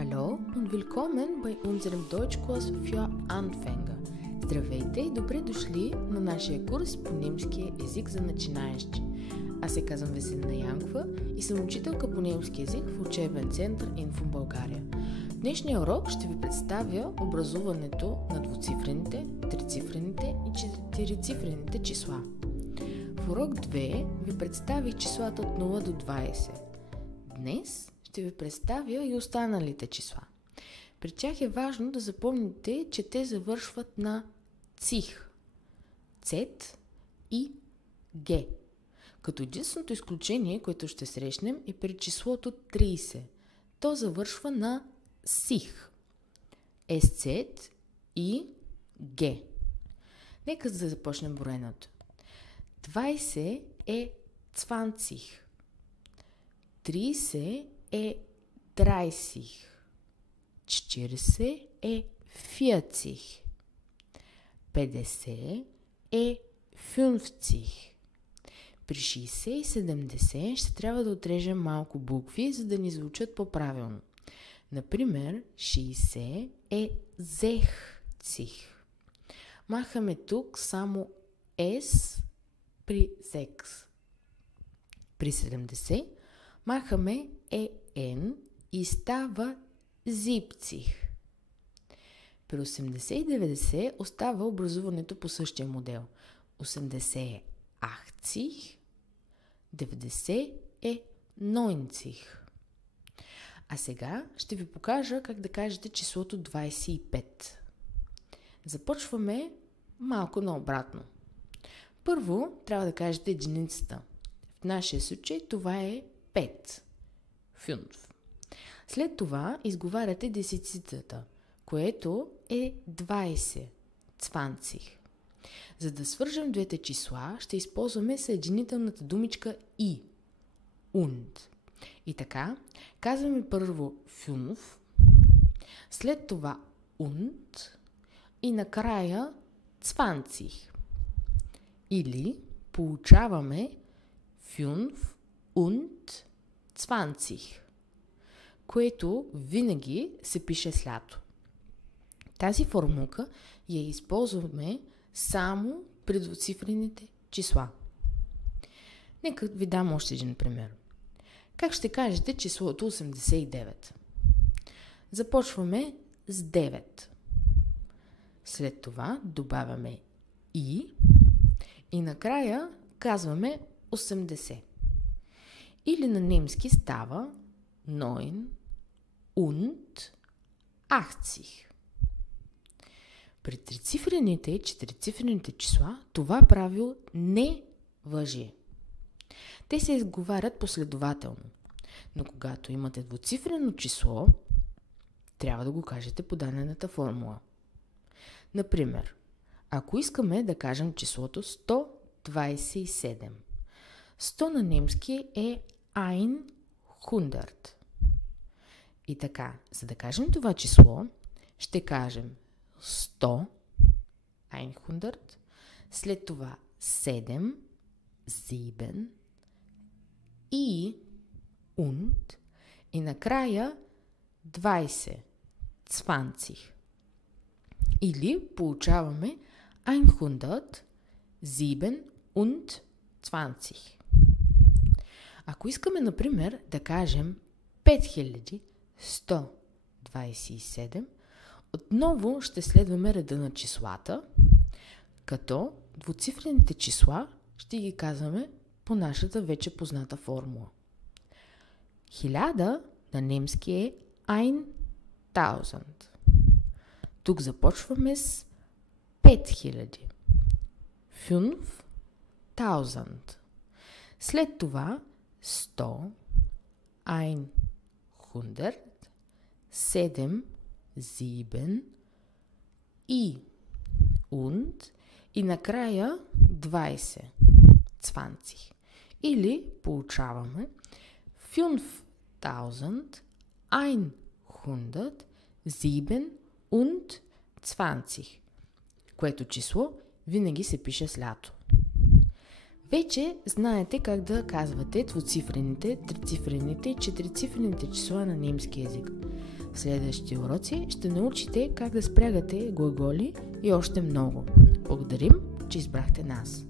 Hallo und willkommen bei unserem Deutschkurs für Anfänger. Здравейте и добре дошли на нашия курс по немски език за начинаещи. Аз се казвам Веселина Янкова и съм учителка по немски език в учебен център Инфо България. В днешния урок ще ви представя образуването на двуцифрените, трицифрените и четирицифрените числа. В урок 2 ви представих числата от 0 до 20. Днес ще ви представя и останалите числа. При тях е важно да запомните, че те завършват на цих, цет и ге. Като единственото изключение, което ще срещнем, е при числото 30. То завършва на сих, СЦ и ге. Нека да започнем броенето. 20 е 20. 30 е 30. 40 е 40. 50 е 50. При 60 и 70 ще трябва да отрежем малко букви, за да ни звучат по-правилно. Например, 60 е 60. Махаме тук само S при 6. При 70 махаме EN и става 70. При 80 и 90 остава образуването по същия модел. 80 е 80, 90 е 90. А сега ще ви покажа как да кажете числото 25. Започваме малко наобратно. Първо трябва да кажете единицата. В нашия случай това е 5. 5. След това изговаряте десетицата, което е 20. 20. За да свържем двете числа, ще използваме съединителната думичка и. Und. И така, казваме първо 5, след това und и накрая 20. Или получаваме 5 und 20, което винаги се пише с лято. Тази формулка я използваме само при двуцифрените числа. Нека ви дам още един пример. Как ще кажете числото 89? Започваме с 9. След това добавяме и накрая казваме 80. Или на немски става 9 und 80. При трицифрените и четирицифрените числа това правило не важи. Те се изговарят последователно. Но когато имате двуцифрено число, трябва да го кажете по дадената формула. Например, ако искаме да кажем числото 127. 100 на немски е 100. И така, за да кажем това число, ще кажем 100, 100, след това 7, 7 и und и накрая 20, 20. Или получаваме 107 und 20. Ако искаме, например, да кажем 5127, отново ще следваме реда на числата, като двуцифрените числа ще ги казваме по нашата вече позната формула. 1000 на немски е 1000. Тук започваме с 5000. 5000. След това 100, 100, 7, 7 и und и накрая 20, 20. Или получаваме 5107 und 20, което число винаги се пише с лято. Вече знаете как да казвате двуцифрените, трицифрените и четирицифрените числа на немски език. В следващите уроци ще научите как да спрягате глаголи и още много. Благодарим, че избрахте нас.